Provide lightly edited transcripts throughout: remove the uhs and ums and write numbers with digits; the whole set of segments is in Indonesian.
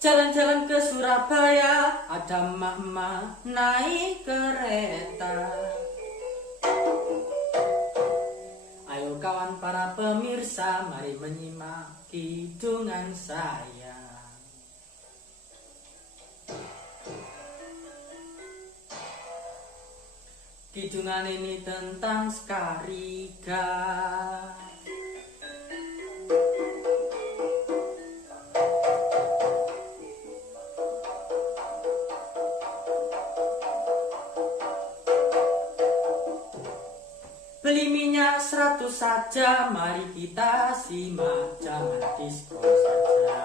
Jalan-jalan ke Surabaya, ada mama naik kereta. Ayo kawan para pemirsa, mari menyimak kidungan saya. Kidungan ini tentang Skariga. Beli minyak 100 saja, mari kita simak, jangan diskon saja.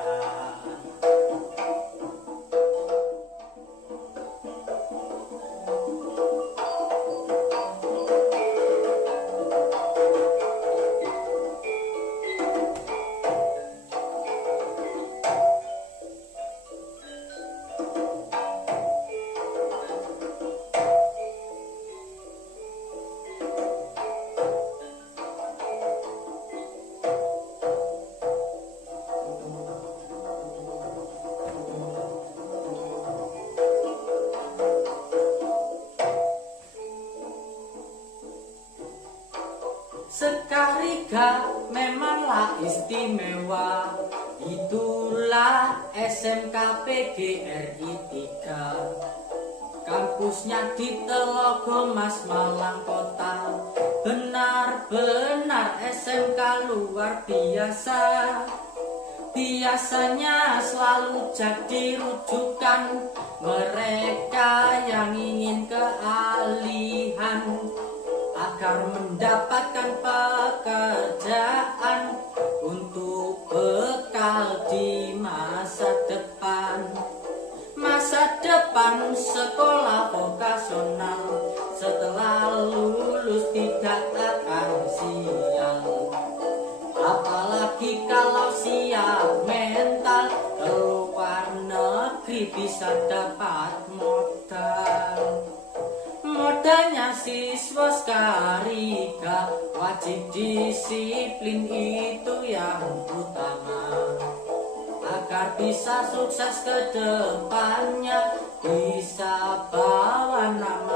Skariga memanglah istimewa, itulah SMK PGRI 3. Kampusnya di Telogo Mas, Malang Kota. Benar-benar SMK luar biasa. Biasanya selalu jadi rujukan mereka yang ingin kealihan agar mendapatkan pekerjaan untuk bekal di masa depan. Masa depan sekolah vokasional, setelah lulus tidak akan sial. Apalagi kalau siap mental, ke luar negeri bisa dapat modal. Modalnya siswa Skariga, wajib disiplin itu yang utama. Agar bisa sukses ke depannya, bisa bawa nama